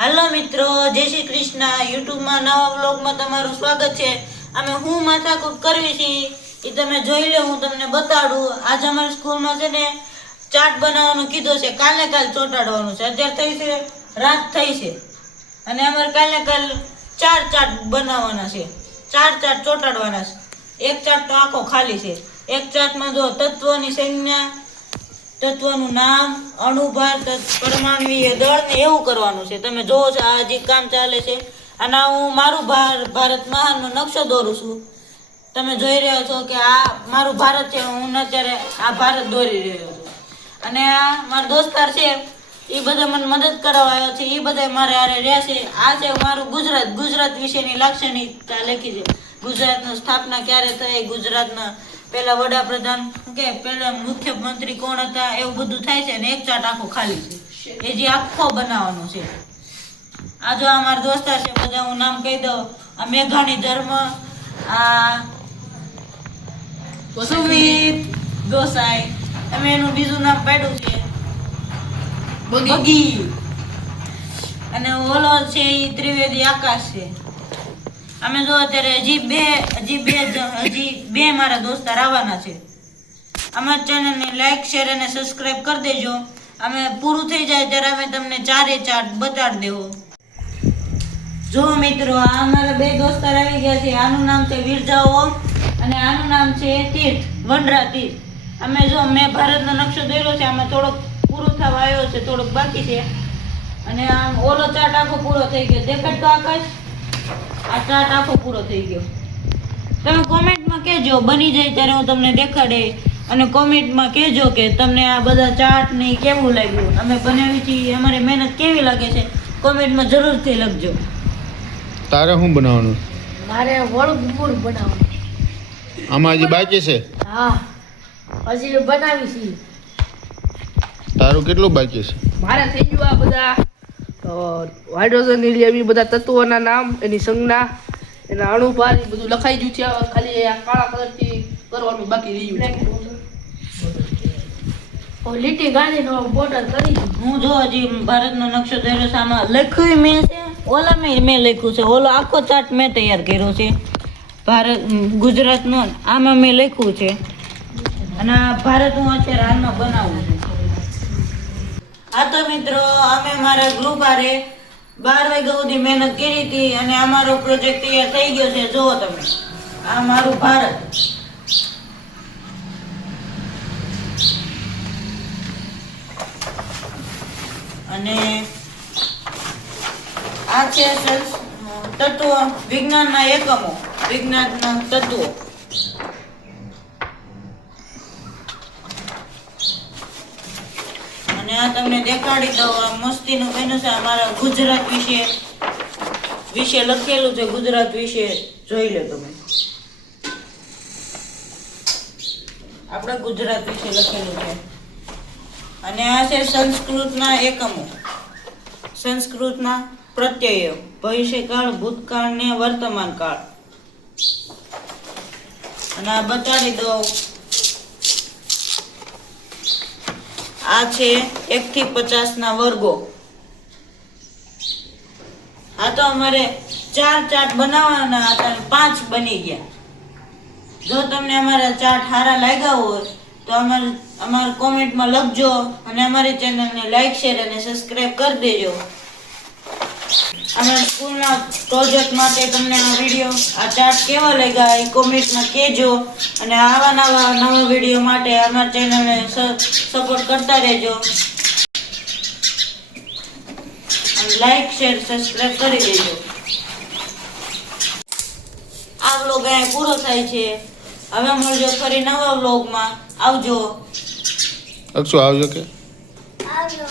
હાલો મિત્રો, જય શ્રી કૃષ્ણ. યુટ્યુબમાં નવા વ્લોગમાં તમારું સ્વાગત છે. અમે હું માથાકૂટ કરવી છીએ એ તમે જોઈ લો, હું તમને બતાડું. આજે અમારી સ્કૂલમાં છે ને ચાટ બનાવવાનું કીધું છે. કાલે કાલ ચોંટાડવાનું છે. અત્યારે થઈ છે, રાત થઈ છે. અને અમારે કાલે કાલ ચાર ચાટ બનાવવાના છે. ચાર ચાટ ચોંટાડવાના છે. એક ચાટ તો આખો ખાલી છે. એક ચાટમાં જો તત્વની સંજ્ઞા તત્વનું નામ અણુભાર તત્વ પરમાણુય દળ ને એવું કરવાનું છે. તમે જોવો છો, આ જે કામ ચાલે છે અને હું મારું ભાર, ભારત મહાનનો નકશો દોરું છું. તમે જોઈ રહ્યા છો કે આ મારું ભારત છે, હું અત્યારે આ ભારત દોરી રહ્યો છું. અને આ મારા દોસ્તાર છે, એ બધા મને મદદ કરવા આવ્યો છે, એ બધા મારે હારે રહેશે આ છે મારું ગુજરાત ગુજરાત વિશેની લાક્ષણિકતા લખી છે. ગુજરાતની સ્થાપના ક્યારે થઈ, ગુજરાતના પેલા વડાપ્રધાન કે પેલા મુખ્યમંત્રી કોણ હતા એવું બધું થાય છે ને એક ચાટ આખો ખાલી છે. એ જે આખો બનાવવાનો છે. આ જો આ મારા દોસ્તાર છે બધા હું નામ કહી દઉં. આ મેઘાણી ધર્મ આ સુમિત ગોસાઈ. અમે એનું બીજું નામ પાડ્યું છે. બગી. અને ઓલો છે એ ત્રિવેદી આકાશ છે. અમે જો અત્યારે હજી બે હજી બે હજી બે મારા દોસ્તાર આવવાના છે. અમારા ચેનલને લાઈક શેર અને સબસ્ક્રાઇબ કરી દેજો. અમે પૂરું થઈ જાય ત્યારે અમે તમને ચારે ચાર બતાડી દેવો. જો મિત્રો, આ અમારા બે દોસ્તાર આવી ગયા છે. આનું નામ છે વિરજાઓ અને આનું નામ છે તીર્થ વનરા તીર્થ. અમે જો, મેં ભારતનો નકશો દોર્યો છે. આમાં થોડોક પૂરો થવા આવ્યો છે, થોડોક બાકી છે. અને આમ ઓલો ચાટ આખો પૂરો થઈ ગયો. દેખાડ તો આકાશ? આ ચાટ આખો પૂરો થઈ ગયો. તમે કોમેન્ટમાં કહેજો બની જાય ત્યારે હું તમને દેખાડે અને કોમેન્ટમાં કહેજો કે તમને આ બધા ચાટ ને કેવું લાગ્યું? અમે બનાવી છીએ અમારી મહેનત કેવી લાગે છે? કોમેન્ટમાં જરૂરથી લખજો. તારે શું બનાવવાનું? મારે વળગુર બનાવવાનું. આમાં હજી બાકી છે? હા. હજી બનાવી છીએ. તારું કેટલું બાકી છે? મારે થઈ ગયું આ બધા. હાઇડ્રોજન, હિલિયમ એ બધા તત્વોના નામ, એની સંજ્ઞા, એના અણુભાર એ બધું લખાઈ ગયું છે. ખાલી આ કાળા કલરથી કરવાનું બાકી રહ્યું છે. લીટી ગાંધીનો બોર્ડર કરી હું જો હજી ભારતનો નકશો આમાં લખ્યું મેં છે. ઓલા મેં મેં લખ્યું છે. ઓલો આખો ચાર્ટ મેં તૈયાર કર્યો છે. ભારત ગુજરાતનો આમાં મેં લખ્યું છે. અને ભારત હું અત્યારે હાલમાં બનાવું છું. હા તો મિત્રો, અમે મારા ગ્રુપ હારે બાર વાગ્યા સુધી મહેનત કરી હતી અને અમારો પ્રોજેક્ટ તૈયાર થઈ ગયો છે. જુઓ તમે. આ મારું ભારત. અને આ છે તત્વો વિજ્ઞાનના એકમો. વિજ્ઞાનના તત્વો અને આ તમને દેખાડી દઉં. આ મસ્તીનું બન્યું છે અમારા ગુજરાત વિશે વિશે લખેલું છે, ગુજરાત વિશે જોઈ લો તમે. આપણે ગુજરાત વિશે લખેલું છે. અને આ છે સંસ્કૃતના એકમો. સંસ્કૃતના પ્રત્યયો. ભવિષ્યકાળ, ભૂતકાળ ને વર્તમાન કાળ અને આ બતાડી દઉં આ છે એક થી પચાસ ના વર્ગો. આ તો અમારે ચાર ચાર્ટ બનાવવાના હતા પાંચ બની ગયા. જો તમને અમારા ચાર્ટ સારા લાગ્યા હોય, તો અમારે અમારા કોમેન્ટમાં લખજો અને અમારી ચેનલને લાઈક શેર અને સબસ્ક્રાઇબ કરી દેજો. અમારા સ્કૂલના પ્રોજેક્ટ માટે તમને આ વીડિયો આ ચાર્ટ કેવા લાગ્યા એ કોમેન્ટમાં કહેજો. અને આવા નવા નવા વીડિયો માટે અમારા ચેનલને સપોર્ટ કરતા રહેજો. અને લાઈક શેર સબસ્ક્રાઈબ કરી દેજો. આ વ્લોગ અહીંયા પૂરો થાય છે. હવે મળજો ફરી નવા વ્લોગમાં. આવજો. અક્ષુ આવજો કે? આવજો.